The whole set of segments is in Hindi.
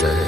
जाए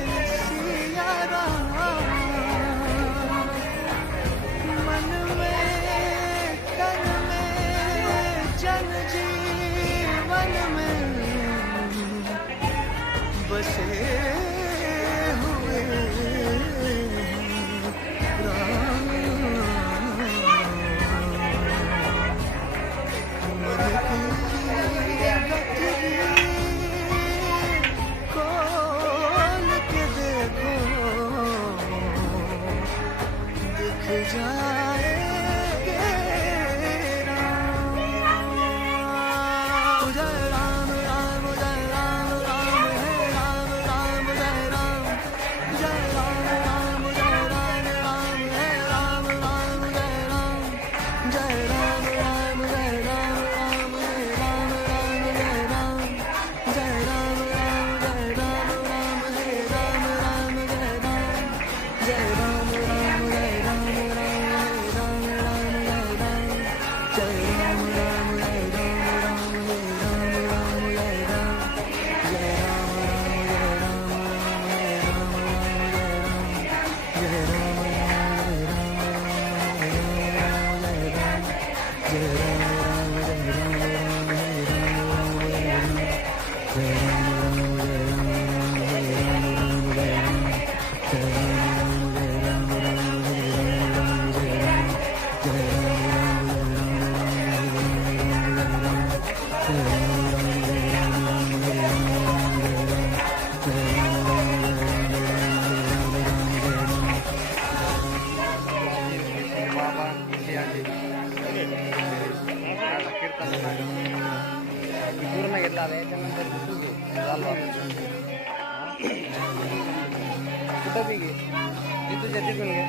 कुठं बी घे जे तुझ्या तिथून घे